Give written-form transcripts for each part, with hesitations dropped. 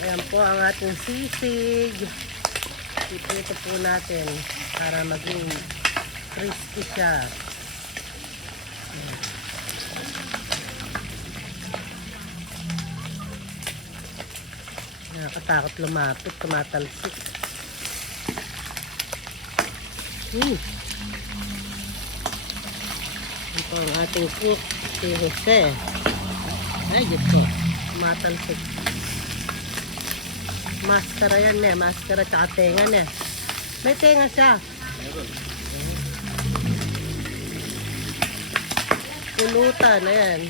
Ayan po ang ating sisig. Iprito po natin para maging crispy siya. Nakakatakot lumapit, tumatalsik. Ito po ang ating cook, si Jose. Ay, Diyos ko, tumatalsik. Maskara yan eh, maskara tsaka tenga eh. May tenga siya. Pulutan, ayan.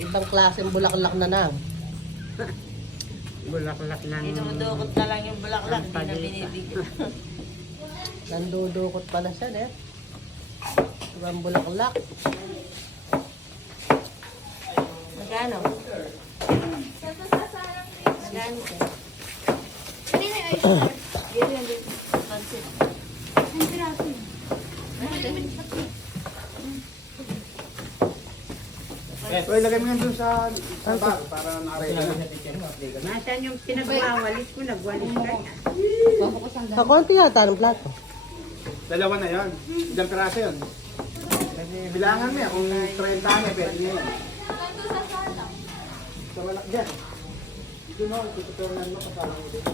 Ibang klaseng bulaklak na na. Bulaklak ng... Dinudukot na lang yung bulaklak, hindi na binibigyan. Nandudukot pala siya eh. Ibang bulaklak. Magkano? Magkano siya? Kanina ay sir. Ganyan din. Pansit. Ang piraso. Uy, lagay mo yan dun sa bar para na-array ka na. Nasaan yung pinagwawalis ko, nagwalis ka na. Sa konti yata ng plato. Dalawa na yun. Ilang piraso yun. Bilangan mo yan. Kung 30 na, pwede na yun. Sa malak dyan. Dito mo, tututunan mo kasama mo dito.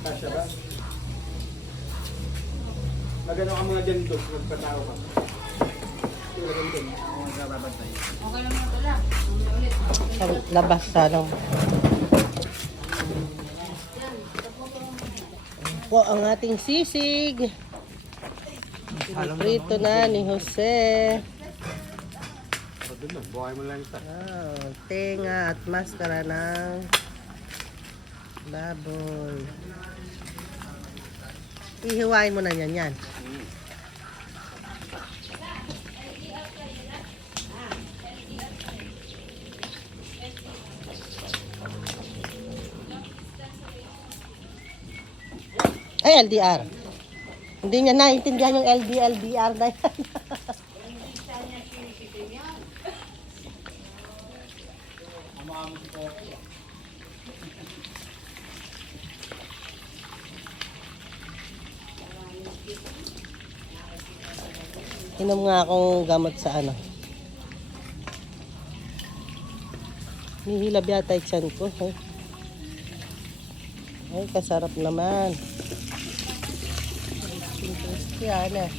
Kasya ba? Magano ka mga dyan doon, magpatao ka. Ilagay mo dun. Magkababantay. Okay lang ito lang. Sa labas sa ano. Po ang ating sisig. Prito na ni Jose. Doon na, buhay mo lang ito. Tenga at maskara ng baboy. Ihiwain mo na yan. Ay, LDR. Hindi niya naiintindihan yung LDR na yan. Inom nga akong gamot sa ano. Nihilab yata yung tiyan ko. Ay, kasarap naman. Yan eh.